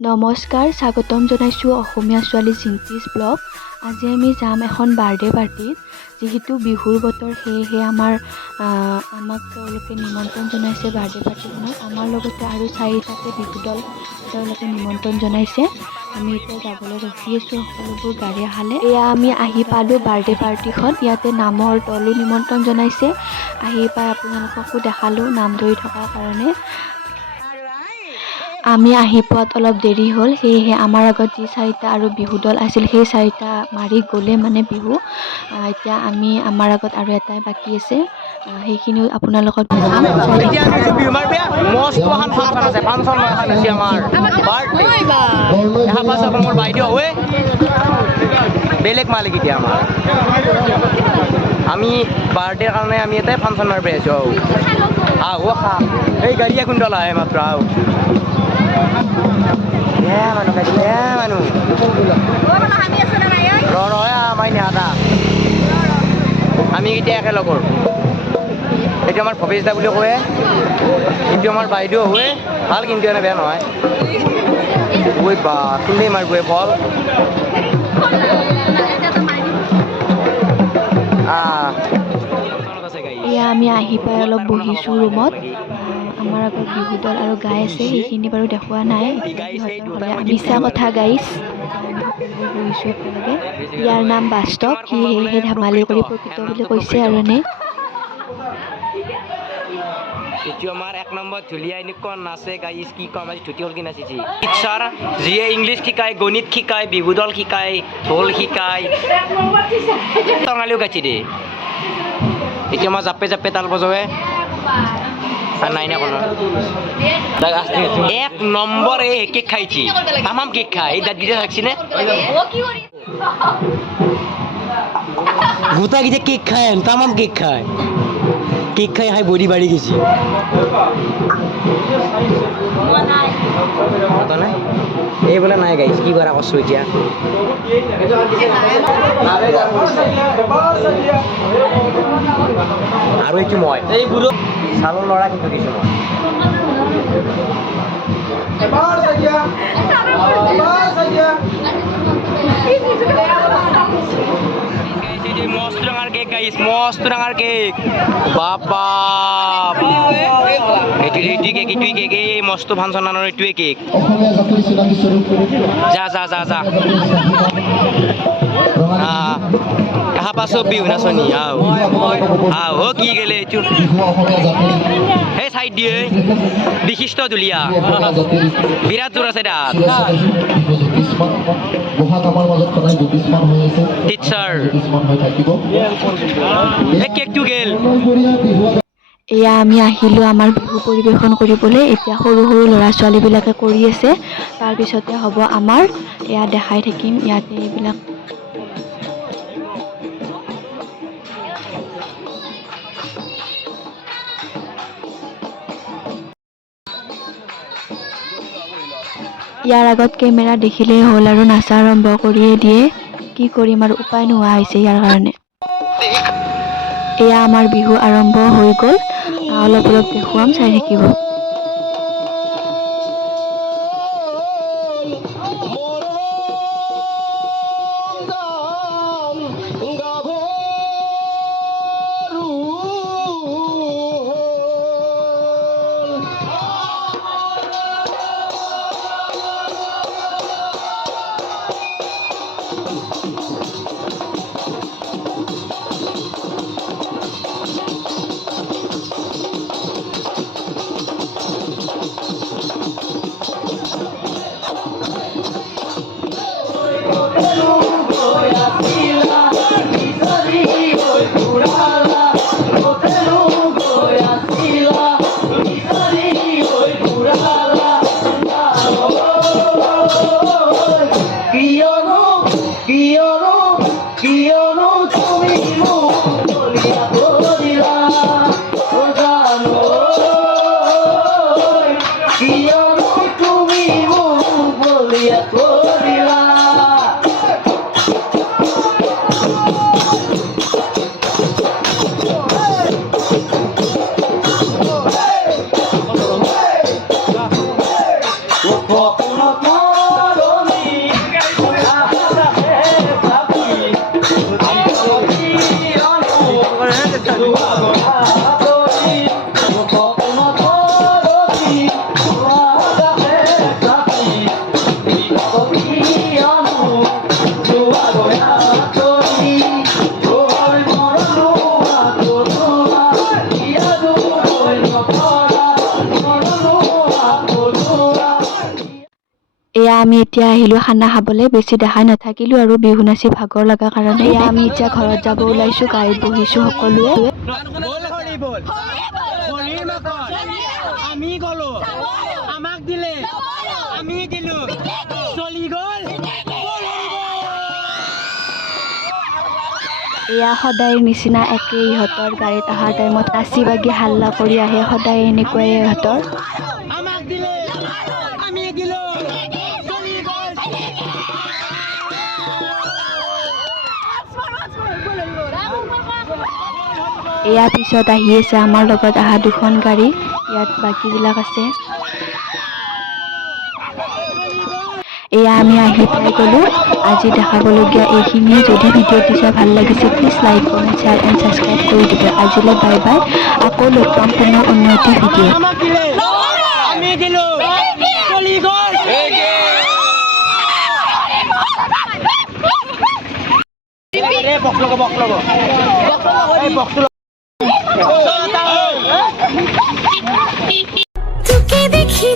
নমস্কাৰ, স্বাগতম জনাইছোঁ অসমীয়া ছোৱালী জিন্তিজ ব্লগ। আজি আমি যাম এখন বাৰ্থডে পাৰ্টিত। যিহেতু বিহুৰ বতৰ, সেয়েহে আমাক তেওঁলোকে নিমন্ত্ৰণ জনাইছে বাৰ্থডে পাৰ্টিখনত। আমাৰ লগতে আৰু 4টাকে বিহু দল তেওঁলোকে নিমন্ত্ৰণ জনাইছে। আমি এতিয়া যাবলৈ ৰখি আছোঁ, সকলোবোৰ গাড়ী আহালে। এয়া আমি আহি পালোঁ বাৰ্থডে পাৰ্টিখন। ইয়াতে নামৰ দলো নিমন্ত্ৰণ জনাইছে। আহি পাই আপোনালোককো দেখালোঁ নাম ধৰি থকাৰ কাৰণে। আমি আহি পোৱাত অলপ দেৰি হ'ল, সেয়েহে আমাৰ আগত যি 4টা আৰু বিহু দল আছিল সেই 4টা মাৰি গ'লে মানে বিহু। এতিয়া আমাৰ আগত আৰু এটাই বাকী আছে, সেইখিনিও আপোনালোকক দেখাম। বেলেগ মালিক এতিয়া আমি বাৰ্থডেৰ কাৰণে আমি এটাই ফাংচন মাৰিব আহিছোঁ। এই গাড়ী এখন দল আহে মাত্ৰ আমি এতিয়া একেলগৰ। এইটো আমাৰ ভৱেশ দা বুলি কয়, কিন্তু আমাৰ বাইদেউ হয় ভাল, কিন্তু এনে বেয়া নহয়। ঐ বা কোনে মাৰিব বল। এয়া আমি আহি পাই অলপ বহিছোঁ ৰুমত। আমাৰ আগত বিহু দল আৰু গাই আছে, সেইখিনি বাৰু দেখুওৱা নাই। সিহঁতৰ হ'লে মিছা কথা গাইছ। আমি সকলোবোৰ বহিছোঁ একেলগে। ইয়াৰ নাম বাস্তৱ, সি সেয়েহে ধেমালি কৰি প্ৰকৃত বুলি কৈছে আৰু এনেই। এইটো আমাৰ 1 নম্বৰ ধুলীয়া এনেকুৱা নাচে গাইছ, কি কম আজি ধুতি হ'ল কি নাচিছি। টিচাৰ যিয়ে ইংলিছ শিকায়, গণিত শিকায়, বিহু দল শিকায়, ঢোল শিকায়, টঙালিও গাইছে দে। এতিয়া আমাৰ জাপে জাপে তাল বজাৱে নাই না কোনো 1 নম্বৰ এই কেক খাইছি, তামাম কেক খায়। এই দাঁতগিটা থাকছি নে গোটা গিটা কেক খায়, তামাম কেক খায়। কেক খাই খাই বডি বাঢ়ি গেছি। এই বোলে নাই গাইছ, কি কৰা কৰছো এতিয়া। আৰু এইটো মই এই বুঢ়ো চালৰ ল'ৰা, কিন্তু দিছোঁ মই। মস্ত ডাঙৰ কেক গাইছ, মস্ত ডাঙৰ কেক। বাবা এইটোৱে কেক, এই মস্ত ফাংচনৰ এইটোৱে কেক। যা যা যা যা দেখা পাছ বিহু নাচনি আহ কি গেলে এইটো সেই চাইড দিয়ে বিশিষ্ট দুলীয়া বিৰাট জোৰ আছে তাত। টিচাৰ এই কেকটো গেল। এয়া আমি আহিলোঁ আমাৰ বিহু পৰিৱেশন কৰিবলৈ। এতিয়া সৰু সৰু ল'ৰা ছোৱালীবিলাকে কৰি আছে, তাৰপিছতে হ'ব আমাৰ। এয়া দেখাই থাকিম ইয়াতে এইবিলাক। ইয়াৰ আগত কেমেৰা দেখিলেই হ'ল আৰু নাচা আৰম্ভ কৰিয়ে দিয়ে। কি কৰিম আৰু, উপায় নোহোৱা হৈছে ইয়াৰ কাৰণে। এয়া আমাৰ বিহু আৰম্ভ হৈ গ'ল। অলপ অলপ দেখুৱাম, চাই থাকিব। এয়া আমি এতিয়া আহিলোঁ খানা খাবলৈ, বেছি দেখা নাথাকিলোঁ আৰু বিহু নাচি ভাগৰ লগা কাৰণে। এয়া আমি এতিয়া ঘৰত যাব ওলাইছোঁ, গাড়ীত বহিছোঁ সকলোৱে। আমি গলো আমাক দিলে আমি দিলো চলি গল। এয়া সদায় নিচিনা একে, ইহঁতৰ গাড়ীত অহাৰ টাইমত নাচি বাগি হাল্লা কৰি আহে, সদায় এনেকুৱাই ইহঁতৰ। আমাক দিলে আমি দিলো চলি গল। এয়া পিছত আহি আছে আমাৰ লগত অহা দুখন গাড়ী, ইয়াত বাকীবিলাক আছে। এয়া আমি আহি পাই গ'লোঁ। আজি দেখাবলগীয়া এইখিনিয়ে। যদি ভিডিঅ'টো চাই ভাল লাগিছে please like, comment, share and subscribe কৰি দিব। আজিলৈ বাই বাই, আকৌ লগ পাম পুনৰ অন্য এটি ভিডিঅ'। আমাক দিলে আমি দিলো চলি গল। তোকে দেখি